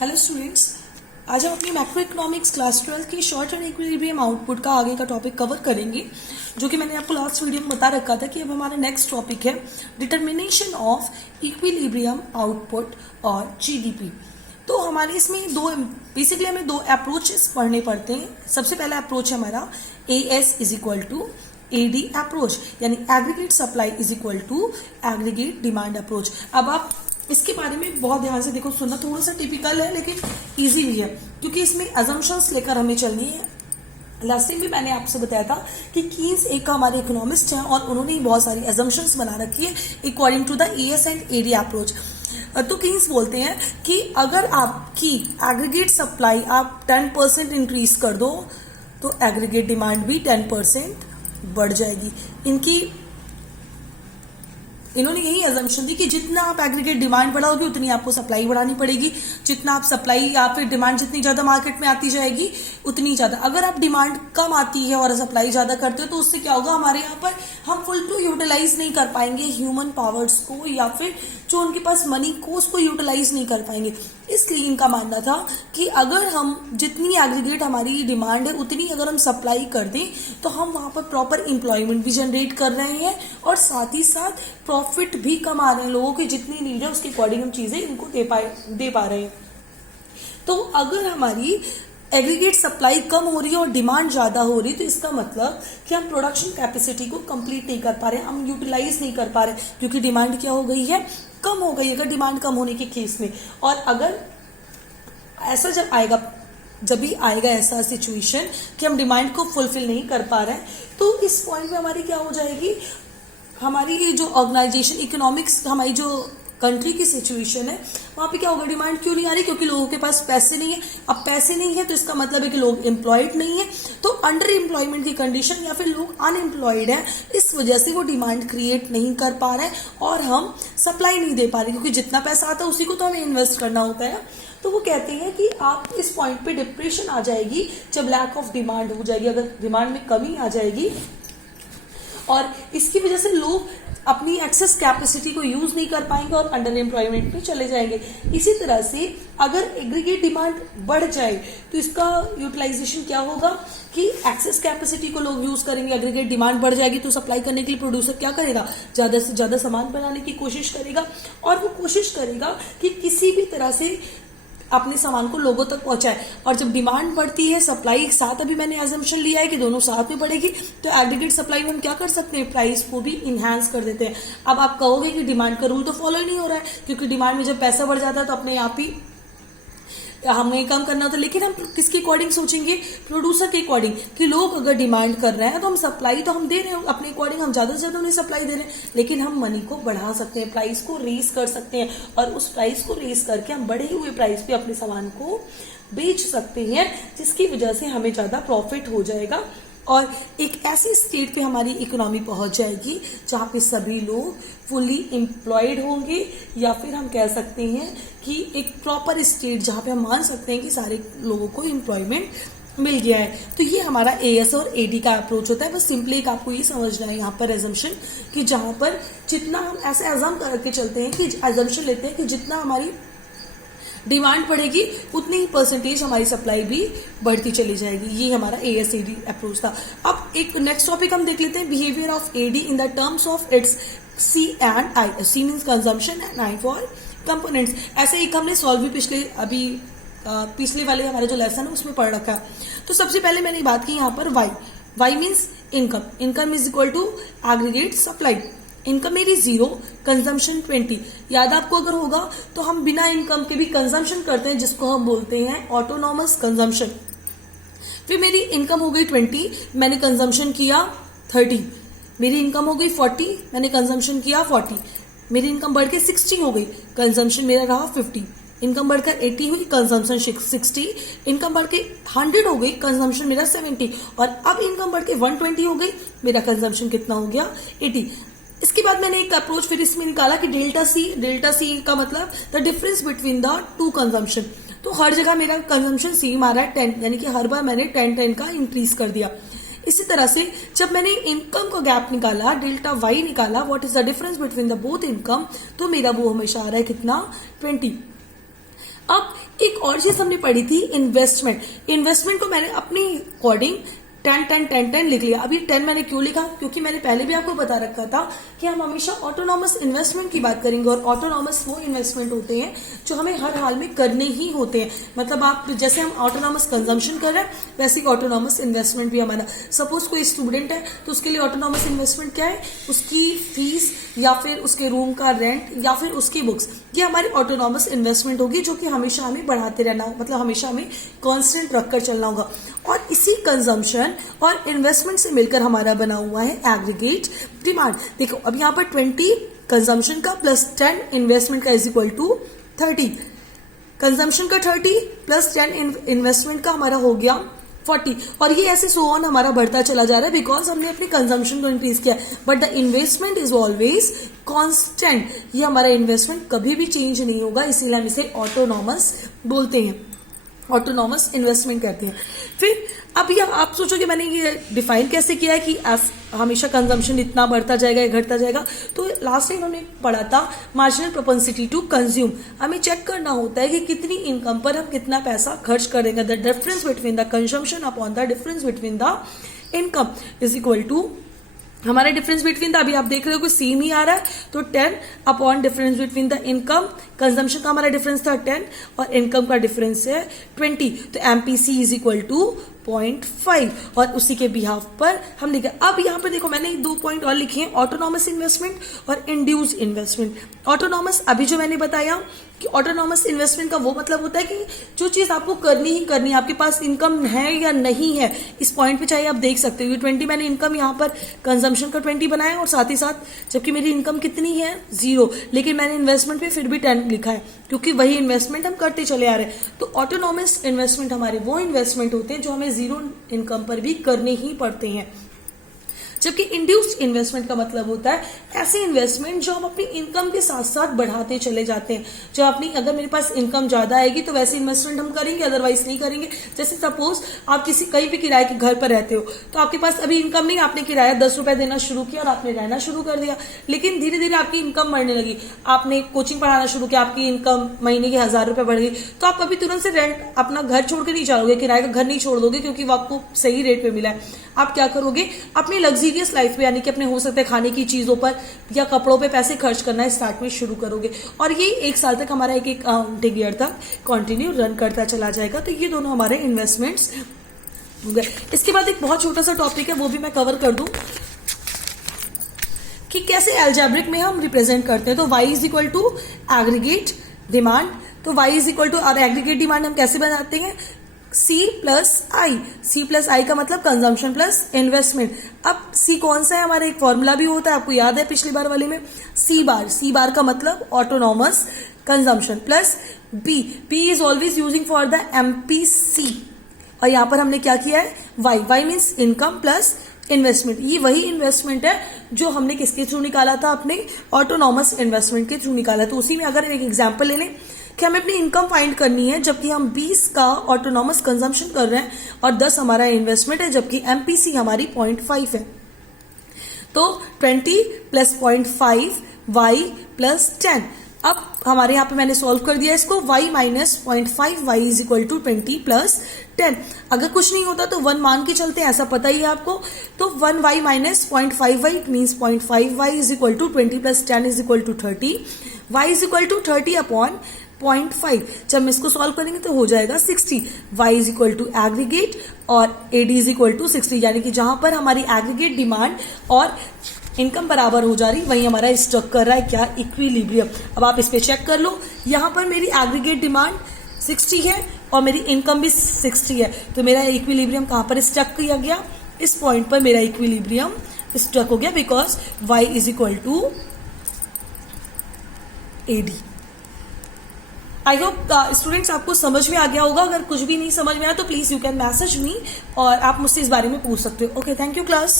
Hello students, आज हम अपनी मैक्रो इकोनॉमिक्स क्लास 12 की शॉर्ट एंड इक्विलिब्रियम आउटपुट का आगे का टॉपिक कवर करेंगे, जो कि मैंने आपको लास्ट वीडियो में बता रखा था कि अब हमारा नेक्स्ट टॉपिक है डिटर्मिनेशन ऑफ इक्विलिब्रियम आउटपुट और जीडीपी। तो हमारे इसमें बेसिकली हमें दो अप्रोचेस पढ़ने पड़ते हैं। सबसे पहला अप्रोच हमारा AS is equal to AD approach, यानी aggregate supply is equal to aggregate demand approach. अब आप इसके बारे में बहुत ध्यान से देखो, सुनना थोड़ा सा टिपिकल है लेकिन इजी भी है, क्योंकि इसमें अजम्पशंस लेकर हमें चलनी है। लास्ट टाइम भी मैंने आपसे बताया था कि कीन्स एक हमारे इकोनॉमिस्ट हैं और उन्होंने बहुत सारी अजम्पशंस बना रखी है according to the AS and AD approach. तो कीन्स बोलते हैं कि अगर आपकी एग्रीगेट सप्लाई आप 10% इंक्रीज कर दो तो एग्रीगेट डिमांड भी 10% बढ़ जाएगी। इन्होंने यही अजम्पशन दी कि जितना आप एग्रीगेट डिमांड बढ़ाओगे उतनी आपको सप्लाई बढ़ानी पड़ेगी। जितना आप सप्लाई या फिर डिमांड जितनी ज्यादा मार्केट में आती जाएगी उतनी ज्यादा, अगर आप डिमांड कम आती है और सप्लाई ज्यादा करते हो तो उससे क्या होगा, हमारे यहाँ पर हम फुल टू यूटिलाइज नहीं कर पाएंगे ह्यूमन पावर्स को, या फिर जो उनके पास मनी को उसको यूटिलाइज नहीं कर पाएंगे। इसलिए इनका मानना था कि अगर हम जितनी एग्रीगेट हमारी डिमांड है उतनी अगर हम सप्लाई कर दें तो हम वहां पर प्रॉपर एम्प्लॉयमेंट भी जनरेट कर रहे हैं और साथ ही साथ प्रॉफिट भी कमा रहे हैं। लोगों की जितनी नीड है उसके अकॉर्डिंग हम चीजें इनको दे पा रहे हैं। तो अगर हमारी एग्रीगेट सप्लाई कम हो रही है और डिमांड ज्यादा हो रही है तो इसका मतलब कि हम प्रोडक्शन कैपेसिटी को कंप्लीट नहीं कर पा रहे, हम यूटिलाइज नहीं कर पा रहे, क्योंकि डिमांड क्या हो गई है, कम हो गई। अगर डिमांड कम होने के केस में, और अगर ऐसा जब भी आएगा ऐसा सिचुएशन कि हम डिमांड को फुलफिल नहीं कर पा रहे हैं, तो इस पॉइंट में हमारी क्या हो जाएगी, हमारी जो ऑर्गेनाइजेशन इकोनॉमिक्स, हमारी जो कंट्री की सिचुएशन है वहां पे क्या होगा, डिमांड क्यों नहीं आ रही, क्योंकि लोगों के पास पैसे नहीं है। अब पैसे नहीं है तो इसका मतलब है कि लोग एम्प्लॉयड नहीं है, तो अंडर एम्प्लॉयमेंट की कंडीशन या फिर लोग अनएम्प्लॉयड है, इस वजह से वो डिमांड क्रिएट नहीं कर पा रहे हैं और हम सप्लाई नहीं दे पा रहे, क्योंकि जितना पैसा आता है उसी को तो हमें इन्वेस्ट करना होता है। तो वो कहते हैं कि आप इस पॉइंट पे डिप्रेशन आ जाएगी जब लैक ऑफ डिमांड हो जाएगी, अगर डिमांड में कमी आ जाएगी और इसकी वजह से लोग अपनी एक्सेस कैपेसिटी को यूज नहीं कर पाएंगे और अंडर एम्प्लॉयमेंट में चले जाएंगे। इसी तरह से अगर एग्रीगेट डिमांड बढ़ जाए तो इसका यूटिलाइजेशन क्या होगा कि एक्सेस कैपेसिटी को लोग यूज करेंगे, एग्रीगेट डिमांड बढ़ जाएगी तो सप्लाई करने के लिए प्रोड्यूसर क्या करेगा, ज्यादा से ज्यादा सामान बनाने की कोशिश करेगा और वो कोशिश करेगा कि किसी भी तरह से अपने सामान को लोगों तक पहुंचाए। और जब डिमांड बढ़ती है, सप्लाई एक साथ, अभी मैंने एजम्पशन लिया है कि दोनों साथ में बढ़ेगी, तो एग्रीगेट सप्लाई में हम क्या कर सकते हैं, प्राइस को भी इनहैंस कर देते हैं। अब आप कहोगे कि डिमांड का रूल तो फॉलो ही नहीं हो रहा है, क्योंकि डिमांड में जब पैसा बढ़ जाता है तो अपने आप ही हमें कम करना होता है। लेकिन हम किसके अकॉर्डिंग सोचेंगे, प्रोड्यूसर के अकॉर्डिंग, कि लोग अगर डिमांड कर रहे हैं तो हम सप्लाई तो हम दे रहे हैं अपने अकॉर्डिंग, हम ज्यादा से ज्यादा उन्हें सप्लाई दे रहे हैं, लेकिन हम मनी को बढ़ा सकते हैं, प्राइस को रेस कर सकते हैं और उस प्राइस को रेस करके हम बढ़े हुए प्राइस पे अपने सामान को बेच सकते हैं, जिसकी वजह से हमें ज्यादा प्रॉफिट हो जाएगा और एक ऐसी स्टेट पे हमारी इकोनॉमी पहुंच जाएगी जहां पे सभी लोग फुली एम्प्लॉयड होंगे, या फिर हम कह सकते हैं कि एक प्रॉपर स्टेट जहां पे हम मान सकते हैं कि सारे लोगों को एम्प्लॉयमेंट मिल गया है। तो ये हमारा AS और AD का अप्रोच होता है। बस सिंपली एक आपको ये समझना है यहाँ पर एजम्पशन, कि जहां पर जितना हम ऐसे एजम करके चलते हैं, कि एजम्पशन लेते हैं कि जितना हमारी डिमांड बढ़ेगी उतनी ही परसेंटेज हमारी सप्लाई भी बढ़ती चली जाएगी। ये हमारा AS AD अप्रोच था। अब एक नेक्स्ट टॉपिक हम देख लेते हैं, behaviour of AD in the terms of its C and I। C means consumption and I for components. ऐसे एक हमने सॉल्व भी पिछले वाले हमारे जो लेसन है उसमें पढ़ रखा है। तो सबसे पहले मैंने बात की यहाँ पर Y means income. Income is equal to aggregate supply. Income मेरी 0, कंजम्पशन 20। याद आपको अगर होगा तो हम बिना इनकम के भी कंजम्पशन करते हैं, जिसको हम बोलते हैं ऑटोनॉमस कंजम्पशन। फिर मेरी इनकम हो गई 20, मैंने कंजम्पशन किया 30। मेरी इनकम हो गई 40, मैंने कंजम्पशन किया 40। मेरी इनकम बढ़ के 60 हो गई, कंजम्पशन मेरा रहा 50। इनकम बढ़कर 80 हुई, कंजम्पशन 60। इनकम बढ़ के 100 हो गई, कंजम्पशन मेरा 70। और अब इनकम बढ़ के 120 हो गई, मेरा कंजम्पशन कितना हो गया, 80। इसके बाद मैंने एक अप्रोच फिर इसमें निकाला कि डेल्टा सी का मतलब the difference between the two consumption. तो हर जगह मेरा कंजम्पशन सेम आ रहा है 10, यानी कि हर बार मैंने 10 का इंक्रीज कर दिया। इसी तरह से जब मैंने इनकम का गैप निकाला, डेल्टा वाई निकाला, what is the difference between the both income, तो मेरा वो हमेशा आ रहा है कितना, 20। अब एक और चीज हमने पढ़ी थी, इन्वेस्टमेंट। इन्वेस्टमेंट को मैंने अपनी अकॉर्डिंग 10 10 10 10 लिख लिया। अब ये 10 मैंने क्यों लिखा, क्योंकि मैंने पहले भी आपको बता रखा था कि हम हमेशा ऑटोनॉमस इन्वेस्टमेंट की बात करेंगे, और ऑटोनॉमस वो इन्वेस्टमेंट होते हैं जो हमें हर हाल में करने ही होते हैं। मतलब आप जैसे हम ऑटोनॉमस कंजम्पशन कर रहे हैं, वैसे ही ऑटोनॉमस इन्वेस्टमेंट भी हमारा। सपोज कोई स्टूडेंट है तो उसके लिए ऑटोनॉमस इन्वेस्टमेंट क्या है, उसकी फीस या फिर उसके रूम का रेंट या फिर उसकी बुक्स, ये हमारी ऑटोनॉमस इन्वेस्टमेंट होगी, जो कि हमेशा हमें बढ़ाते रहना, मतलब हमेशा हमें कांस्टेंट रखकर चलना होगा। और इसी कंजम्पशन और इन्वेस्टमेंट से मिलकर हमारा बना हुआ है एग्रीगेट डिमांड। देखो अब यहाँ पर 20 कंजम्पशन का प्लस 10 इन्वेस्टमेंट का इज इक्वल टू 30। कंजम्पशन का 30 प्लस 10 इन्वेस्टमेंट का हमारा हो गया 40, और ये ऐसे सो ऑन हमारा बढ़ता चला जा रहा है, बिकॉज हमने अपनी कंजम्पशन को इंक्रीज किया। But the investment is always constant, ये हमारा इन्वेस्टमेंट कभी भी चेंज नहीं होगा, इसीलिए हम इसे ऑटोनॉमस बोलते हैं, ऑटोनॉमस इन्वेस्टमेंट कहते हैं। फिर अब ये आप सोचोगे मैंने ये डिफाइन कैसे किया है कि हमेशा कंजम्पशन इतना बढ़ता जाएगा या घटता जाएगा। तो लास्ट टाइम हमने पढ़ा था मार्जिनल प्रोपेंसिटी टू कंज्यूम। हमें चेक करना होता है कि कितनी इनकम पर हम कितना पैसा खर्च करेंगे। The difference between the consumption upon the difference between the income is equal to, हमारा डिफरेंस बिटवीन द, अभी आप देख रहे हो कि सेम ही आ रहा है, तो 10 upon difference between the income, consumption का हमारा डिफरेंस था 10 और इनकम का डिफरेंस है 20, तो एमपीसी इज इक्वल टू 0.5, और उसी के बिहाफ पर हम लिखे। अब यहाँ पर देखो मैंने 2 पॉइंट और लिखे हैं, ऑटोनॉमस इन्वेस्टमेंट और इंड्यूस इन्वेस्टमेंट। ऑटोनॉमस अभी जो मैंने बताया कि ऑटोनॉमस इन्वेस्टमेंट का वो मतलब होता है कि जो चीज आपको करनी ही करनी है, आपके पास इनकम है या नहीं है, इस पॉइंट पे चाहिए आप देख सकते हो। 20 मैंने इनकम यहाँ पर कंजम्पशन का 20 बनाया, और साथ ही साथ जबकि मेरी इनकम कितनी है 0, लेकिन मैंने इन्वेस्टमेंट पे फिर भी 10 लिखा है, क्योंकि वही इन्वेस्टमेंट हम करते चले आ रहे हैं। तो ऑटोनॉमस इन्वेस्टमेंट हमारे वो इन्वेस्टमेंट होते हैं जो हमें 0 इनकम पर भी करने ही पड़ते हैं। जबकि इंड्यूस्ड इन्वेस्टमेंट का मतलब होता है ऐसे इन्वेस्टमेंट जो हम अपनी इनकम के साथ साथ बढ़ाते चले जाते हैं। जो अपनी, अगर मेरे पास इनकम ज्यादा आएगी तो वैसे इन्वेस्टमेंट हम करेंगे, अदरवाइज नहीं करेंगे। जैसे सपोज आप किसी कहीं भी किराए के घर पर रहते हो, तो आपके पास अभी इनकम नहीं, आपने किराया 10 रुपए देना शुरू किया और आपने रहना शुरू कर दिया, लेकिन धीरे धीरे आपकी इनकम बढ़ने लगी, आपने कोचिंग पढ़ाना शुरू किया, आपकी इनकम महीने के 1000 रुपए बढ़ गई, तो आप कभी तुरंत से रेंट अपना घर छोड़ के नहीं जाओगे, किराए का घर नहीं छोड़ दोगे, क्योंकि वो आपको सही रेट पे मिला है। आप क्या करोगे, अपनी लग्जरियस लाइफ पे, यानी कि अपने हो सकते हैं खाने की चीजों पर या कपड़ों पे पैसे खर्च करना स्टार्ट में शुरू करोगे, और ये 1 साल तक हमारा एक ईयर तक कंटिन्यू रन करता चला जाएगा। तो ये दोनों हमारे इन्वेस्टमेंट्स हो गए। इसके बाद एक बहुत छोटा सा टॉपिक है, वो भी मैं कवर कर दूं कि कैसे अलजेब्रिक में हम रिप्रेजेंट करते हैं। तो y is equal to aggregate demand, तो y इज इक्वल टू, और एग्रीगेट डिमांड हम कैसे बनाते हैं, C plus I. C plus I का मतलब कंजम्पशन प्लस इन्वेस्टमेंट। अब C कौन सा है, हमारा एक फॉर्मूला भी होता है, आपको याद है पिछली बार वाले में, C बार का मतलब autonomous consumption plus B is always using for the MPC, और यहां पर हमने क्या किया है, Y means income plus investment. ये वही इन्वेस्टमेंट है जो हमने किसके थ्रू निकाला था, अपने ऑटोनॉमस इन्वेस्टमेंट के थ्रू निकाला। तो उसी में अगर एक एग्जांपल ले लें कि हमें अपनी इनकम फाइंड करनी है, जबकि हम 20 का ऑटोनॉमस कंजम्पशन कर रहे हैं और 10 हमारा इन्वेस्टमेंट है, जबकि एमपीसी हमारी 0.5 है। तो 20 प्लस 0.5 y प्लस 10। अब हमारे यहाँ पे मैंने सॉल्व कर दिया इसको, y minus 0.5 y is equal to 20 plus 10। अगर कुछ नहीं होता तो 1 मान के चलते हैं, ऐसा पता ही है आपको। तो 1y minus 0.5y means 0.5y is equal to 20 plus 10 is equal to 30। y is equal to 30 upon 0.5, जब हम इसको सॉल्व करेंगे तो हो जाएगा 60। y is equal to aggregate और AD इज इक्वल टू 60, यानी कि जहां पर हमारी एग्रीगेट डिमांड और इनकम बराबर हो जा रही, वहीं हमारा स्ट्रक कर रहा है क्या, इक्विलिब्रियम। अब आप इस पे चेक कर लो, यहां पर मेरी एग्रीगेट डिमांड 60 है और मेरी इनकम भी 60 है, तो मेरा इक्विलिब्रियम कहां पर स्ट्रक किया गया, इस पॉइंट पर मेरा इक्विलिब्रियम स्ट्रक हो गया, because y is equal to AD। I hope students आपको समझ में आ गया होगा। अगर कुछ भी नहीं समझ में आया तो please you can message me और आप मुझसे इस बारे में पूछ सकते हो। Okay, thank you class.